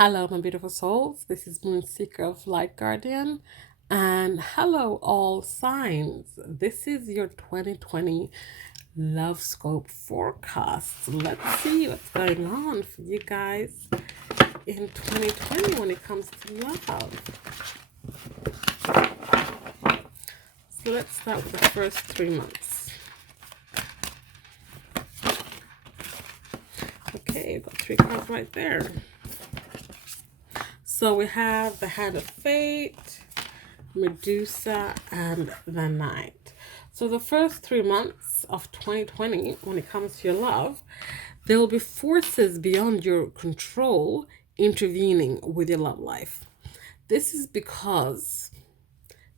Hello, my beautiful souls. This is Moonseeker of Light Guardian. And hello, all signs. This is your 2020 Love Scope forecast. Let's see what's going on for you guys in 2020 when it comes to love. So let's start with the first 3 months. Okay, I've got 3 cards right there. So we have the Hand of Fate, Medusa, and the Knight. So the first 3 months of 2020, when it comes to your love, there will be forces beyond your control intervening with your love life. This is because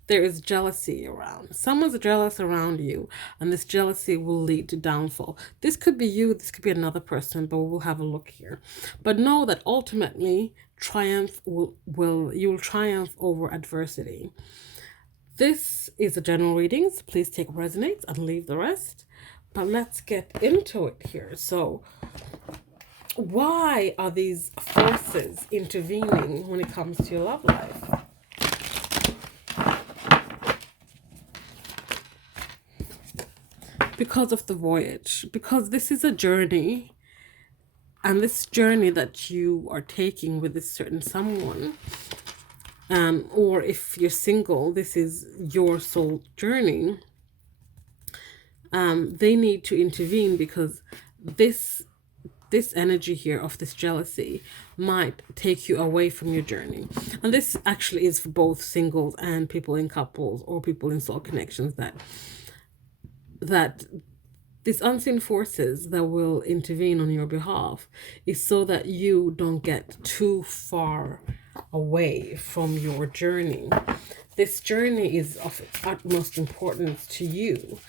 there is jealousy around. Someone's jealous around you, and this jealousy will lead to downfall. This could be you, this could be another person, but we'll have a look here. But know that ultimately, you will triumph over adversity. This is a general reading, so please take what resonates and leave the rest. But let's get into it here. So, why are these forces intervening when it comes to your love life? Because of the voyage, because this is a journey, and this journey that you are taking with this certain someone, or if you're single, this is your soul journey. They need to intervene because this energy here of this jealousy might take you away from your journey. And this actually is for both singles and people in couples or people in soul connections, that these unseen forces that will intervene on your behalf is so that you don't get too far away from your journey. This journey is of utmost importance to you.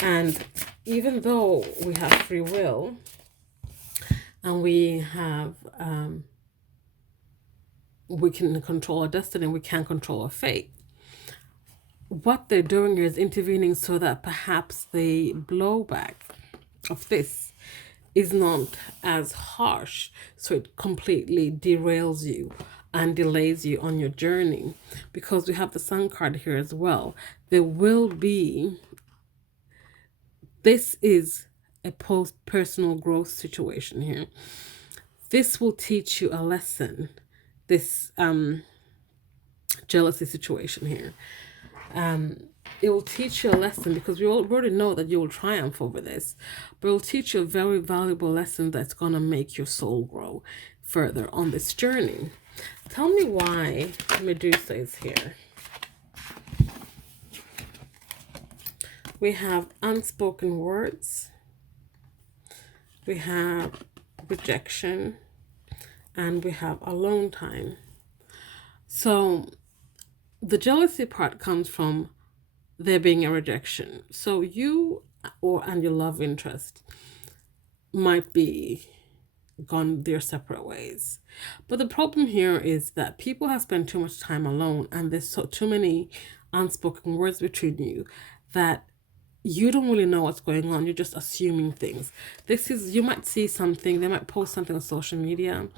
And even though we have free will and we can control our destiny, we can't control our fate. What they're doing here is intervening so that perhaps the blowback of this is not as harsh, so it completely derails you and delays you on your journey. Because we have the Sun card here as well. This is a personal growth situation here. This will teach you a lesson. This jealousy situation here. It will teach you a lesson because we already know that you will triumph over this, but it will teach you a very valuable lesson that's going to make your soul grow further on this journey. Tell me why Medusa is here. We have unspoken words, we have rejection, and we have alone time. So the jealousy part comes from there being a rejection. So you and your love interest might be gone their separate ways. But the problem here is that people have spent too much time alone, and there's too many unspoken words between you that you don't really know what's going on. You're just assuming things. You might see something, they might post something on social media,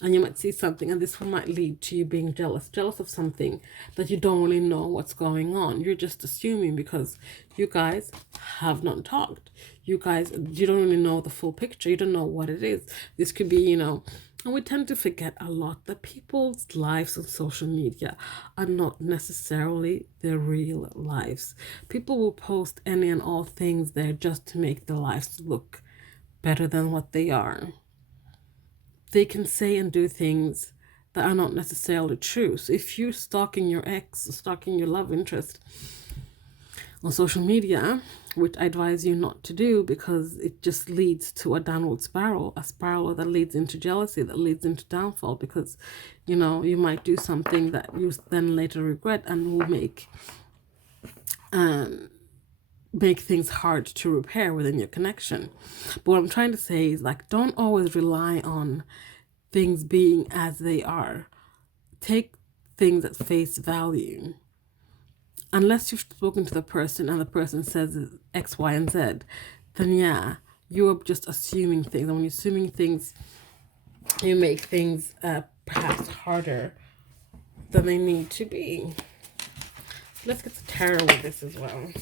and you might see something, and this one might lead to you being jealous of something that you don't really know what's going on. You're just assuming because you guys have not talked. You don't really know the full picture. You don't know what it is. This could be, and we tend to forget a lot that people's lives on social media are not necessarily their real lives. People will post any and all things there just to make their lives look better than what they are. They can say and do things that are not necessarily true. So if you're stalking your ex, stalking your love interest on social media, which I advise you not to do because it just leads to a downward spiral, a spiral that leads into jealousy, that leads into downfall, because you might do something that you then later regret and will make things hard to repair within your connection. But what I'm trying to say is, don't always rely on things being as they are. Take things at face value. Unless you've spoken to the person and the person says X, Y, and Z, then yeah, you're just assuming things. And when you're assuming things, you make things perhaps harder than they need to be. Let's get the tarot with this as well.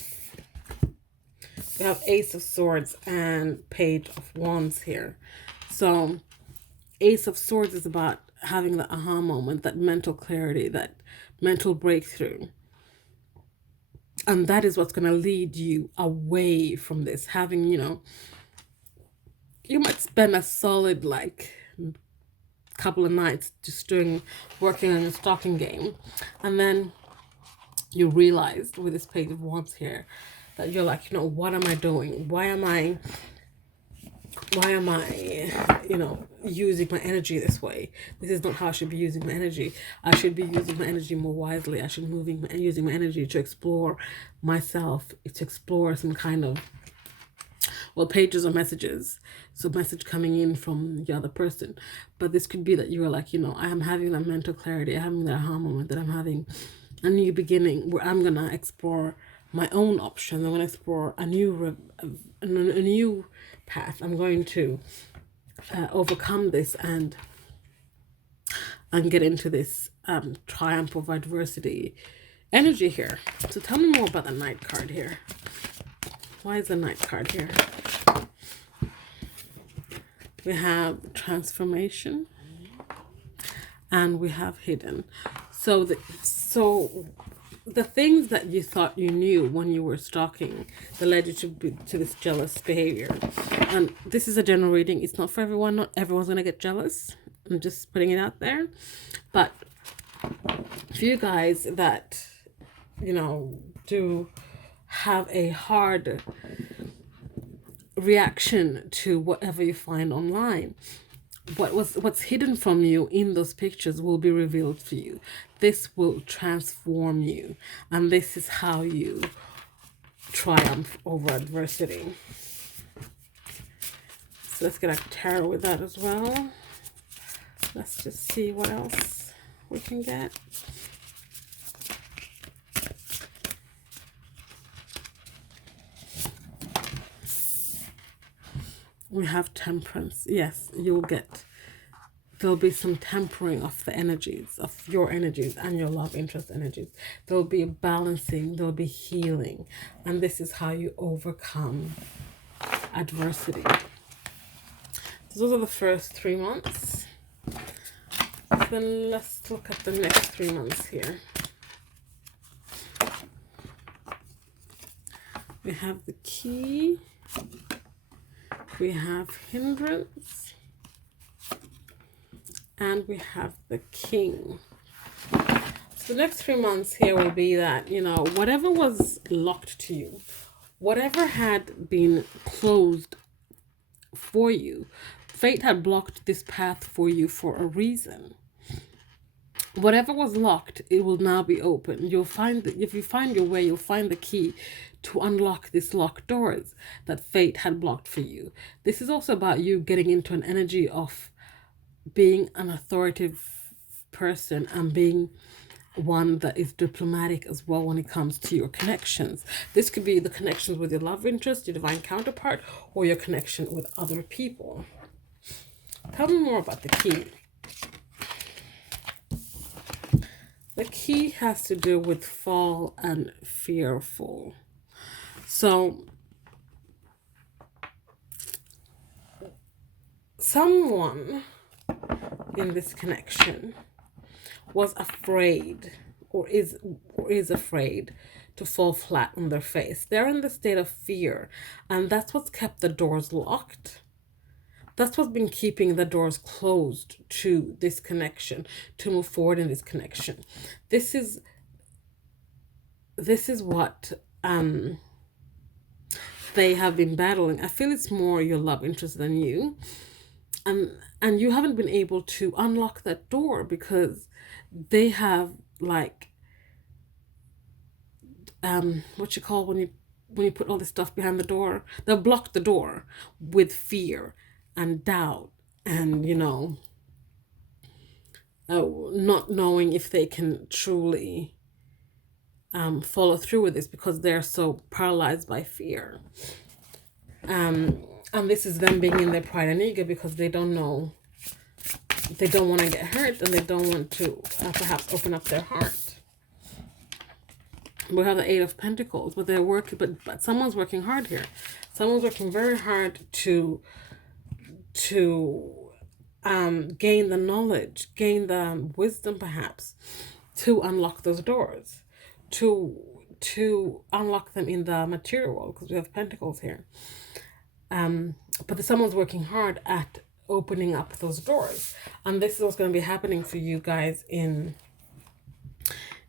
We have Ace of Swords and Page of Wands here. So Ace of Swords is about having the aha moment, that mental clarity, that mental breakthrough. And that is what's going to lead you away from this. Having, you might spend a solid couple of nights just working on your stalking game. And then you realized with this Page of Wands here that you're like, what am I doing? Why am I using my energy this way? This is not how I should be using my energy. I should be using my energy more wisely. I should be using my energy to explore myself, to explore some kind of, pages or messages. So message coming in from the other person. But this could be that you are like, I am having that mental clarity. I'm having that aha moment, that I'm having a new beginning where I'm going to explore my own options. I'm going to explore a new path. I'm going to overcome this and get into this triumph of adversity energy here. So tell me more about the Knight card here. Why is the Knight card here? We have transformation and we have hidden. So the things that you thought you knew when you were stalking that led you to this jealous behavior. And this is a general reading. It's not for everyone. Not everyone's going to get jealous. I'm just putting it out there. But for you guys that, do have a hard reaction to whatever you find online, what's hidden from you in those pictures will be revealed to you. This will transform you, and this is how you triumph over adversity. So let's get a tarot with that as well. Let's just see what else we can get. We have Temperance. Yes, there'll be some tempering of the energies, of your energies and your love interest energies. There'll be a balancing, there'll be healing. And this is how you overcome adversity. So those are the first 3 months. Then let's look at the next 3 months here. We have the Key. We have Hindrance. And we have the King. So the next 3 months here will be that, whatever was locked to you, whatever had been closed for you, fate had blocked this path for you for a reason. Whatever was locked, it will now be open. You'll find that if you find your way, you'll find the key to unlock these locked doors that fate had blocked for you. This is also about you getting into an energy of being an authoritative person and being one that is diplomatic as well when it comes to your connections. This could be the connections with your love interest, your divine counterpart, or your connection with other people. Tell me more about the Key. The Key has to do with fall and fearful. So someone in this connection was afraid or is afraid to fall flat on their face. They're in the state of fear, and that's what's kept the doors locked. That's what's been keeping the doors closed to this connection, to move forward in this connection. This is what they have been battling. I feel it's more your love interest than you. And you haven't been able to unlock that door because they have what you call when you put all this stuff behind the door. They've blocked the door with fear and doubt and not knowing if they can truly follow through with this because they're so paralyzed by fear. And this is them being in their pride and ego because they don't know they don't want to get hurt and they don't want to perhaps open up their heart. We have the Eight of Pentacles, but they're working, but someone's working hard here. Someone's working very hard to gain the knowledge, gain the wisdom, perhaps, to unlock those doors, to unlock them in the material world, because we have Pentacles here. But someone's working hard at opening up those doors, and this is what's going to be happening for you guys in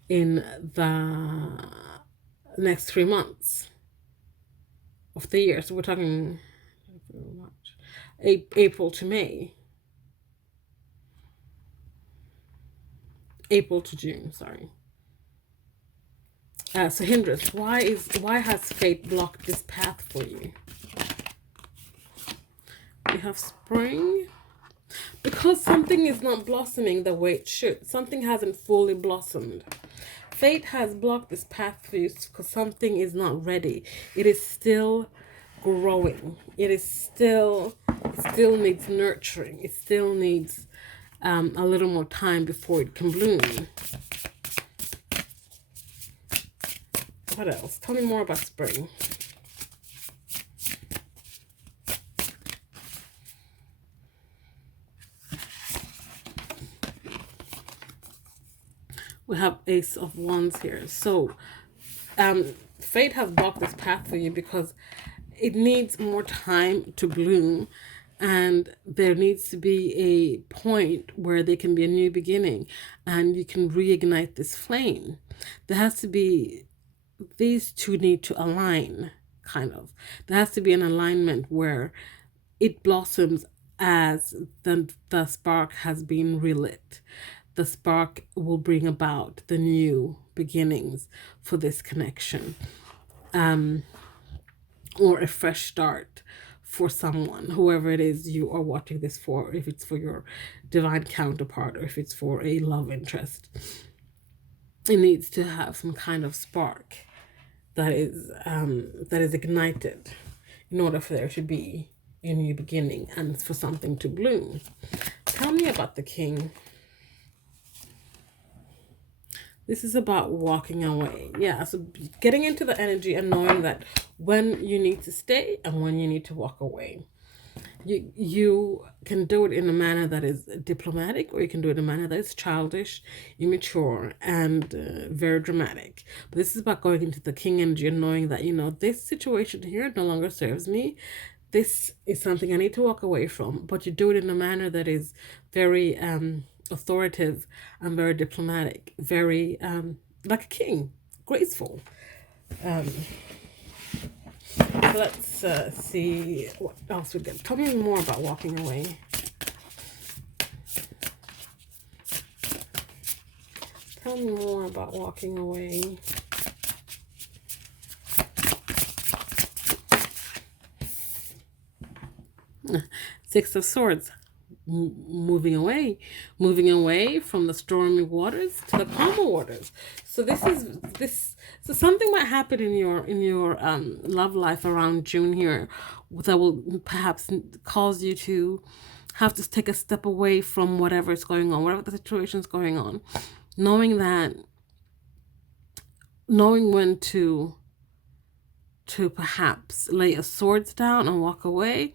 the next 3 months of the year. So we're talking April to May, April to June, sorry. So hindrance, why has fate blocked this path for you? We have spring, because something is not blossoming the way it should. Something hasn't fully blossomed. Fate has blocked this path for you because something is not ready. It is still growing. It still needs nurturing. It still needs a little more time before it can bloom. What else? Tell me more about spring. We have Ace of Wands here. So fate has blocked this path for you because it needs more time to bloom, and there needs to be a point where there can be a new beginning and you can reignite this flame. There has to be, these two need to align, kind of. There has to be an alignment where it blossoms as the spark has been relit. The spark will bring about the new beginnings for this connection, or a fresh start for someone, whoever it is you are watching this for, if it's for your divine counterpart or if it's for a love interest. It needs to have some kind of spark that is ignited in order for there to be a new beginning and for something to bloom. Tell me about the King. This is about walking away. Yeah, so getting into the energy and knowing that when you need to stay and when you need to walk away. You can do it in a manner that is diplomatic, or you can do it in a manner that is childish, immature, and very dramatic. But this is about going into the King energy and knowing that, you know, this situation here no longer serves me. This is something I need to walk away from. But you do it in a manner that is very authoritative and very diplomatic, very like a king, graceful. So let's see what else we get. Tell me more about walking away. Tell me more about walking away. Six of Swords. Moving away from the stormy waters to the calmer waters. So so something might happen in your love life around June here that will perhaps cause you to have to take a step away from whatever is going on, whatever the situation is going on, knowing when to perhaps lay your swords down and walk away,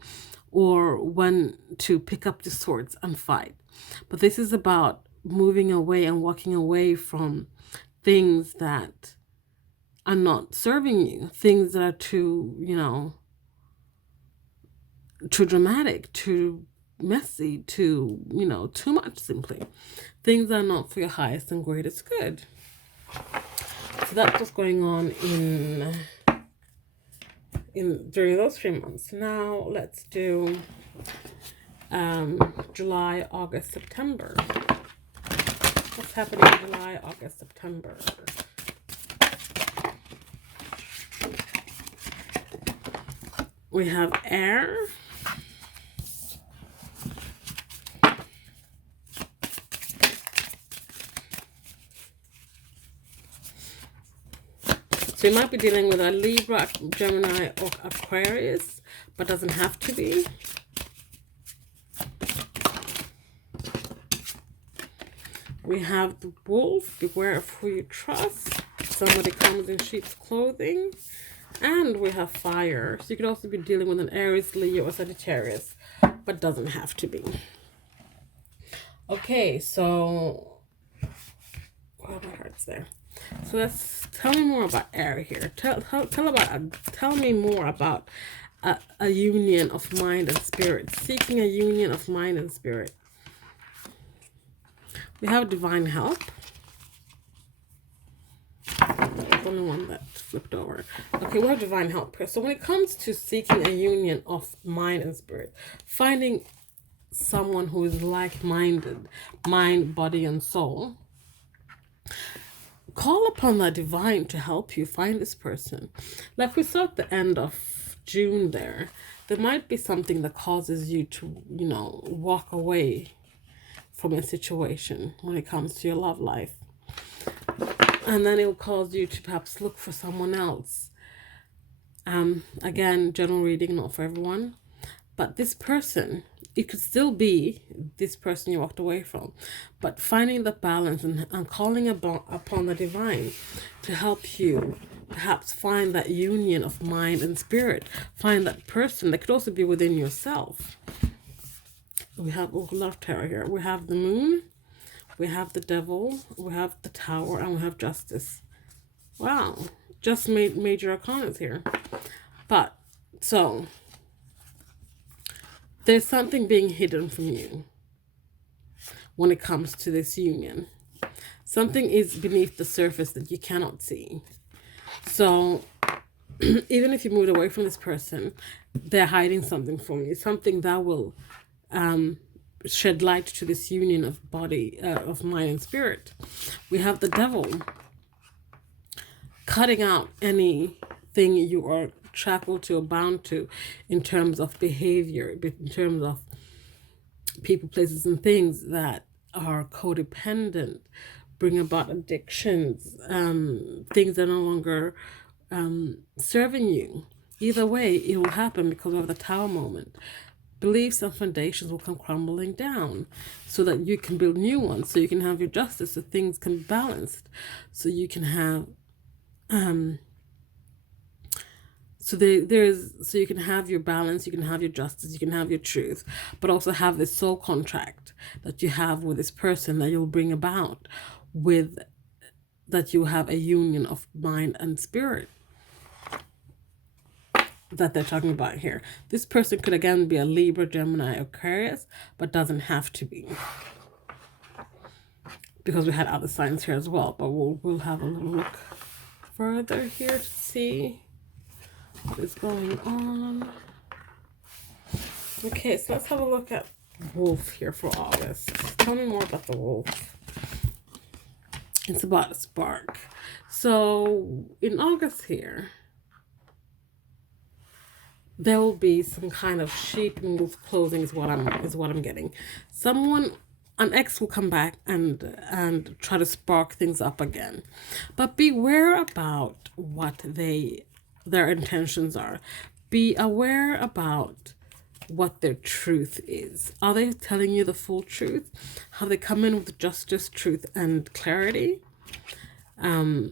or when to pick up the swords and fight. But this is about moving away and walking away from things that are not serving you, things that are too, too dramatic, too messy, too much, simply. Things that are not for your highest and greatest good. So that's what's going on during those 3 months. Now let's do July, August, September. What's happening in July, August, September? We have air. So you might be dealing with a Libra, Gemini, or Aquarius, but doesn't have to be. We have the wolf, beware of who you trust. Somebody comes in sheep's clothing. And we have fire. So you could also be dealing with an Aries, Leo, or Sagittarius, but doesn't have to be. Okay, so my cards there. So let's tell me more about air here. Tell me more about a union of mind and spirit. Seeking a union of mind and spirit. We have divine help. The only one that flipped over. Okay, we have divine help here. So when it comes to seeking a union of mind and spirit, finding someone who is like-minded, mind, body, and soul, call upon the divine to help you find this person. Like we saw at the end of June there might be something that causes you to, walk away from a situation when it comes to your love life. And then it will cause you to perhaps look for someone else. Again, general reading, not for everyone. But this person, it could still be this person you walked away from. But finding the balance and calling upon the divine to help you perhaps find that union of mind and spirit. Find that person that could also be within yourself. We have a lot of tarot here. We have the moon. We have the devil, we have the tower, and we have justice. Wow, just made major arcanas here. But, so, there's something being hidden from you when it comes to this union. Something is beneath the surface that you cannot see. So, even if you moved away from this person, they're hiding something from you. Something that will shed light to this union of body, of mind and spirit. We have the devil cutting out anything you are shackled to or bound to in terms of behavior, in terms of people, places, and things that are codependent, bring about addictions, things that are no longer serving you. Either way, it will happen because of the tower moment. Beliefs and foundations will come crumbling down so that you can build new ones, so you can have your justice, so things can be balanced, so you can have so you can have your balance, you can have your justice, you can have your truth, but also have this soul contract that you have with this person that you'll bring about, with that you have a union of mind and spirit that they're talking about here. This person could again be a Libra, Gemini, Aquarius, but doesn't have to be, because we had other signs here as well. But we'll have a little look further here to see what is going on. Okay, so let's have a look at Wolf here for August. Tell me more about the Wolf. It's about a spark. So in August here, there will be some kind of sheep and wolf clothing is what I'm getting. An ex will come back and try to spark things up again. But beware about what their intentions are. Be aware about what their truth is. Are they telling you the full truth? Have they come in with justice, truth, and clarity? I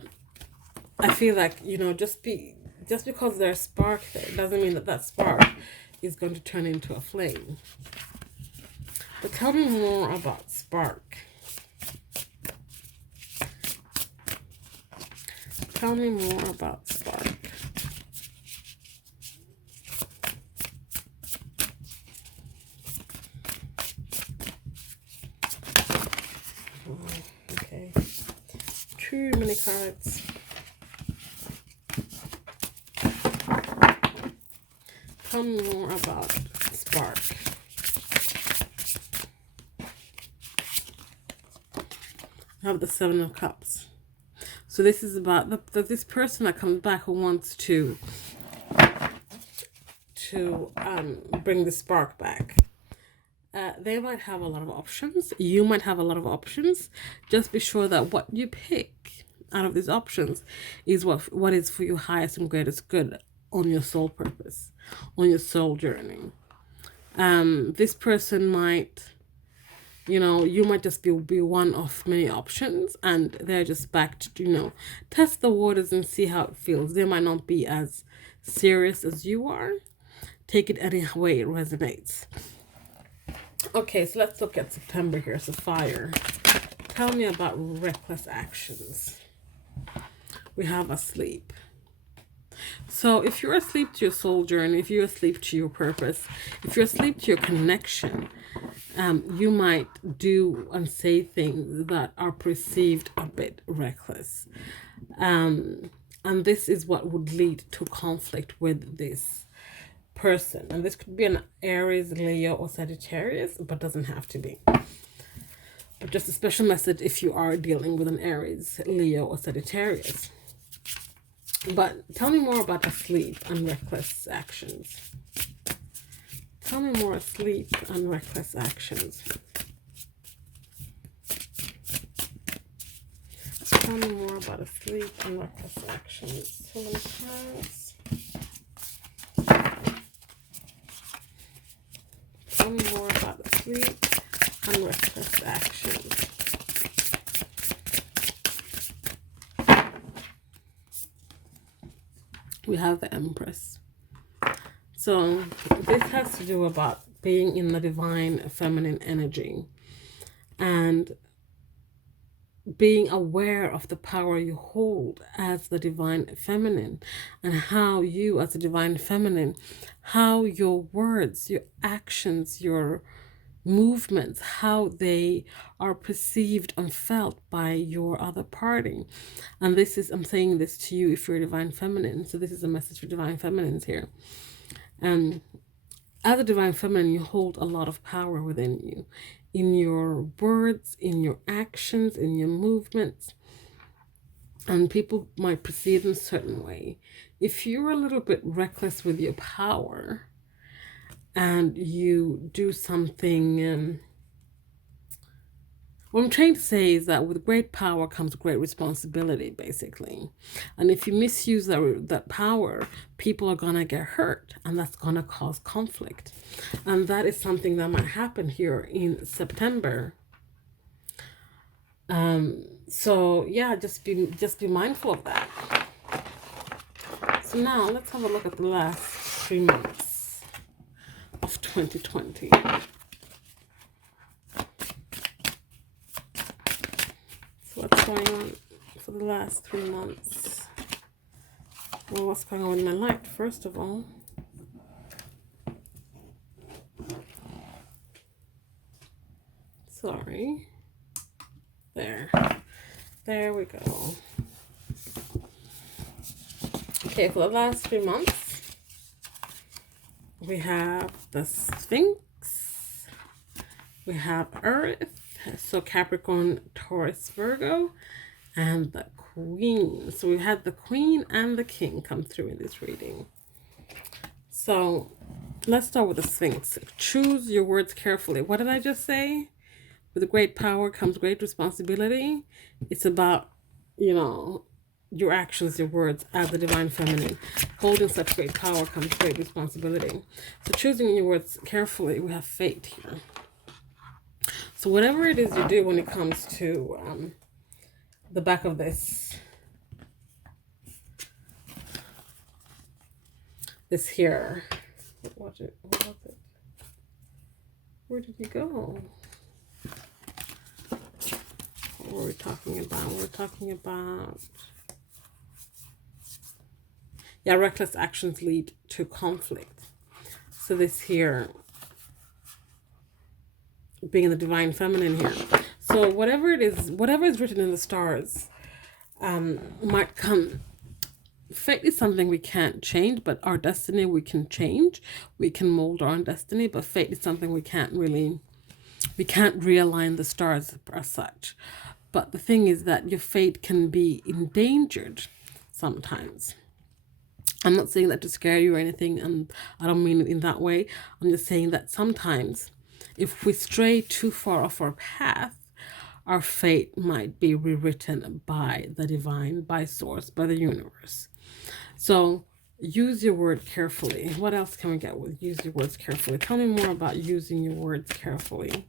feel like, just because there's a spark there doesn't mean that spark is going to turn into a flame. But tell me more about spark. Tell me more about spark. Okay. Too many cards. Tell me more about spark. I have the Seven of Cups. So this is about this person that comes back who wants to bring the spark back. They might have a lot of options. You might have a lot of options. Just be sure that what you pick out of these options is what is for your highest and greatest good on your soul purpose, on your soul journey. This person might You might just be one of many options, and they're just back to, test the waters and see how it feels. They might not be as serious as you are. Take it any way it resonates. Okay, so let's look at September here. So fire. Tell me about reckless actions. We have asleep. So if you're asleep to your soul journey, if you're asleep to your purpose, if you're asleep to your connection, you might do and say things that are perceived a bit reckless. And this is what would lead to conflict with this person. And this could be an Aries, Leo, or Sagittarius, but doesn't have to be. But just a special message if you are dealing with an Aries, Leo, or Sagittarius. But tell me more about asleep and reckless actions. Tell me more asleep and reckless actions. Tell me more about asleep and reckless actions. So many cards. Tell me more about asleep and reckless actions. We have the Empress. So this has to do about being in the divine feminine energy and being aware of the power you hold as the divine feminine, and how you as a divine feminine, how your words, your actions, your movements, how they are perceived and felt by your other party. And this is, I'm saying this to you if you're a divine feminine. So this is a message for divine feminines here. As a divine feminine, you hold a lot of power within you, in your words, in your actions, in your movements. And people might perceive in a certain way. If you're a little bit reckless with your power and you do something, what I'm trying to say is that with great power comes great responsibility, basically. And if you misuse that power, people are going to get hurt, and that's going to cause conflict. And that is something that might happen here in September. So yeah, just be mindful of that. So now let's have a look at the last 3 months of 2020. What's going on for the last 3 months? Well, what's going on in my life, first of all? Sorry. There we go. Okay, for the last 3 months, we have the Sphinx. We have Earth. So Capricorn, Taurus, Virgo, and the Queen. So we had the Queen and the King come through in this reading. So let's start with the Sphinx. Choose your words carefully. What did I just say? With great power comes great responsibility. It's about, your actions, your words as the divine feminine. Holding such great power comes great responsibility. So choosing your words carefully, we have fate here. So whatever it is you do when it comes to the back of this here, what was it? Where did you go? What were we talking about? We're talking about, yeah, reckless actions lead to conflict. So this here, being the divine feminine here. So whatever it is, whatever is written in the stars might come. Fate is something we can't change, but our destiny we can change. We can mold our own destiny, but fate is something we can't realign the stars as such. But the thing is that your fate can be endangered sometimes. I'm not saying that to scare you or anything, and I don't mean it in that way. I'm just saying that sometimes if we stray too far off our path, our fate might be rewritten by the divine, by source, by the universe. So use your word carefully. What else can we get with use your words carefully? Tell me more about using your words carefully.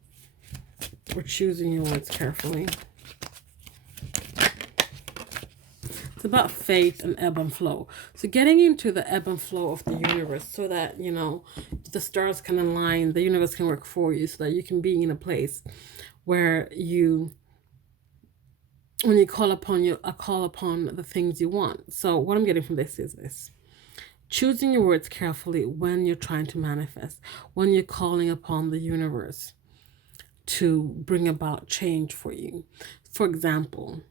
We're choosing your words carefully. It's about faith and ebb and flow. So getting into the ebb and flow of the universe so that, you know, the stars can align, the universe can work for you so that you can be in a place where you, when you call upon the things you want. So what I'm getting from this is this. Choosing your words carefully when you're trying to manifest, when you're calling upon the universe to bring about change for you. For example,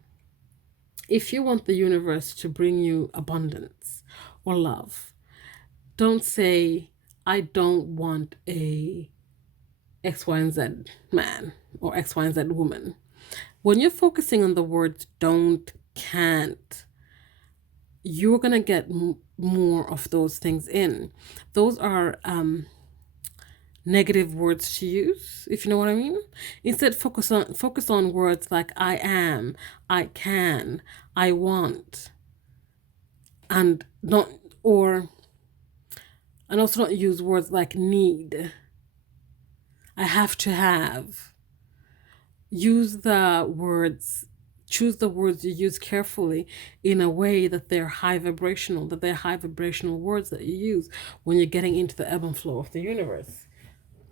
if you want the universe to bring you abundance or love, don't say, I don't want a X, Y, and Z man or X, Y, and Z woman. When you're focusing on the words don't, can't, you're going to get more of those things in. Those are negative words to use, if you know what I mean. Instead, focus on words like I am, I can, I want, and also don't use words like need, I have to have. Use the words, choose the words you use carefully in a way that they're high vibrational, words that you use when you're getting into the ebb and flow of the universe.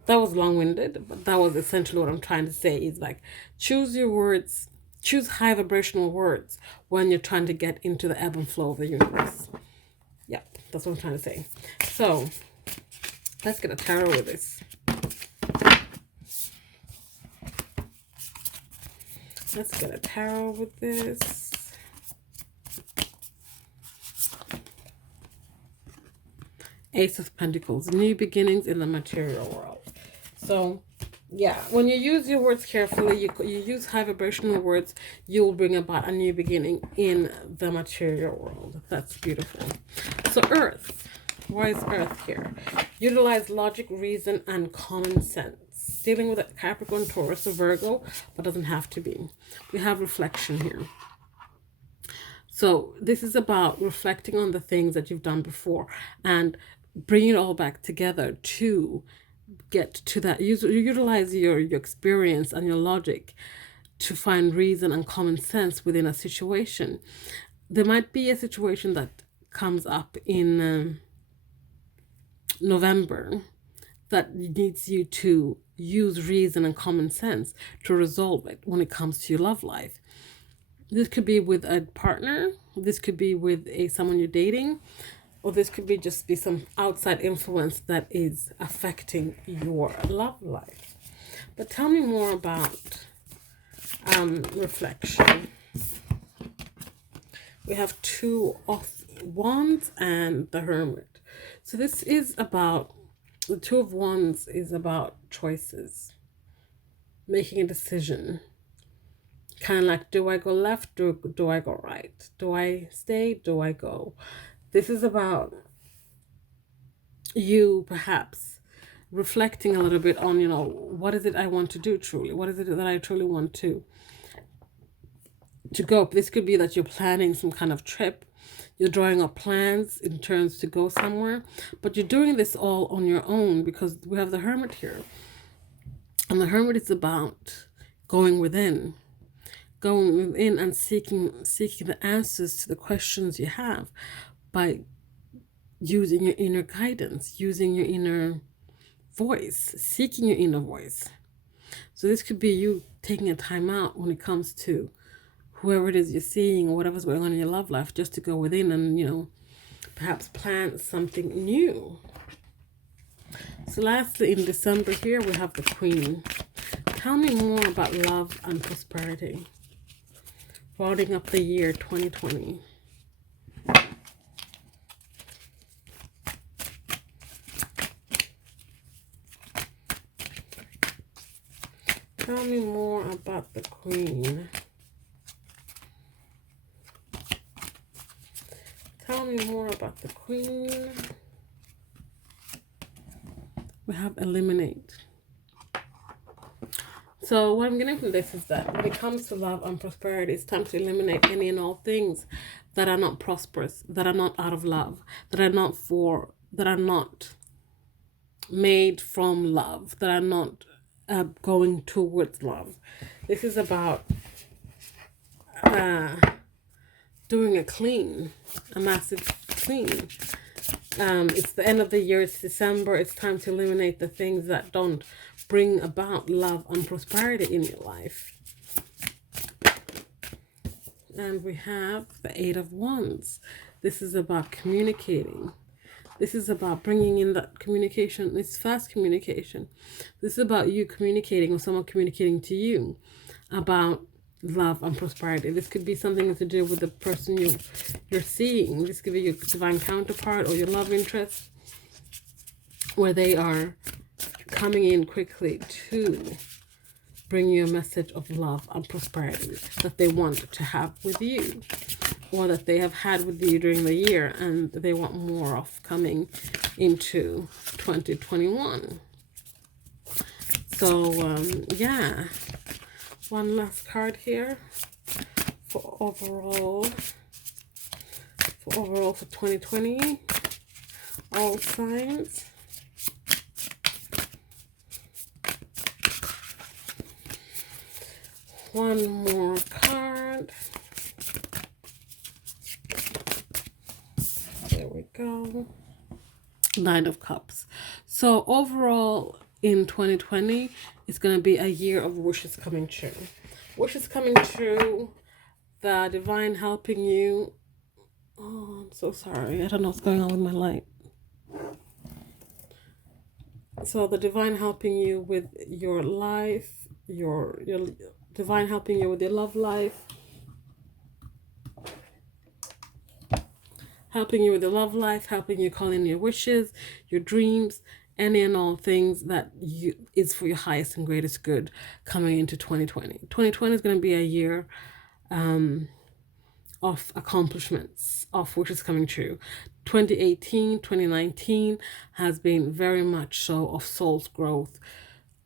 That was long-winded, but that was essentially what I'm trying to say is like, choose your words, choose high vibrational words when you're trying to get into the ebb and flow of the universe. Yeah, that's what I'm trying to say. So let's get a tarot with this. Let's get a tarot with this. Ace of Pentacles, new beginnings in the material world. So, yeah, when you use your words carefully, you use high vibrational words, you'll bring about a new beginning in the material world. That's beautiful. So, Earth. Why is Earth here? Utilize logic, reason, and common sense. Dealing with a Capricorn, Taurus, or Virgo, but doesn't have to be. We have reflection here. So, this is about reflecting on the things that you've done before and bringing it all back together to get to that. Utilize your experience and your logic to find reason and common sense within a situation. There might be a situation that comes up in November that needs you to use reason and common sense to resolve it when it comes to your love life. This could be with a partner, this could be with someone you're dating, or this could be some outside influence that is affecting your love life. But tell me more about reflection. We have Two of Wands and the Hermit. So this is about, the Two of Wands is about choices, making a decision. Kind of like, do I go left? Do I go right? Do I stay? Do I go? This is about you perhaps reflecting a little bit on, you know, what is it I want to do truly? What is it that I truly want to go? This could be that you're planning some kind of trip. You're drawing up plans in terms to go somewhere. But you're doing this all on your own because we have the Hermit here. And the Hermit is about going within and seeking the answers to the questions you have by using your inner guidance, using your inner voice, seeking your inner voice. So this could be you taking a time out when it comes to whoever it is you're seeing or whatever's going on in your love life, just to go within and, you know, perhaps plan something new. So lastly, in December here, we have the Queen. Tell me more about love and prosperity. Rounding up the year 2020. Tell me more about the Queen. Tell me more about the Queen. We have eliminate. So what I'm getting from this is that when it comes to love and prosperity, it's time to eliminate any and all things that are not prosperous, that are not out of love, that are not made from love, that are not going towards love. This is about doing a massive clean. It's the end of the year, it's December, it's time to eliminate the things that don't bring about love and prosperity in your life. And we have the Eight of Wands. This is about communicating. This is about bringing in that communication. It's fast communication. This is about you communicating or someone communicating to you about love and prosperity. This could be something to do with the person you're seeing. This could be your divine counterpart or your love interest, where they are coming in quickly to bring you a message of love and prosperity that they want to have with you, or that they have had with you during the year and they want more of coming into 2021. So yeah, one last card here for overall for 2020, all signs. One more card. There we go. Nine of Cups. So overall in 2020, it's going to be a year of wishes coming true. Wishes coming true. The divine helping you. Oh, I'm so sorry. I don't know what's going on with my light. So the divine helping you with your life, your divine helping you with your love life, helping you with your love life, helping you call in your wishes, your dreams, any and all things that is for your highest and greatest good coming into 2020. 2020 is going to be a year of accomplishments, of which is coming true. 2018, 2019 has been very much so of soul's growth,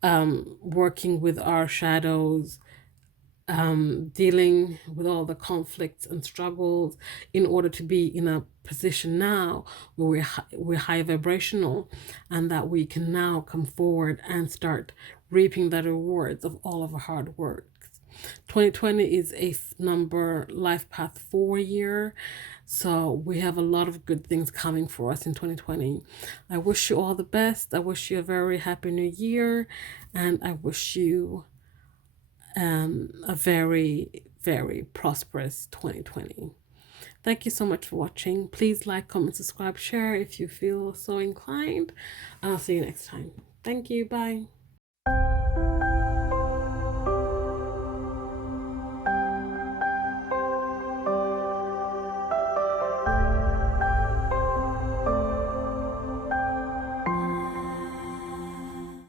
working with our shadows, dealing with all the conflicts and struggles in order to be in a position now where we're high vibrational, and that we can now come forward and start reaping the rewards of all of our hard work. 2020 is a number life path 4 year, so we have a lot of good things coming for us in 2020. I wish you all the best. I wish you a very happy new year, and I wish you a very, very prosperous 2020. Thank you so much for watching. Please like, comment, subscribe, share if you feel so inclined. I'll see you next time. Thank you. Bye.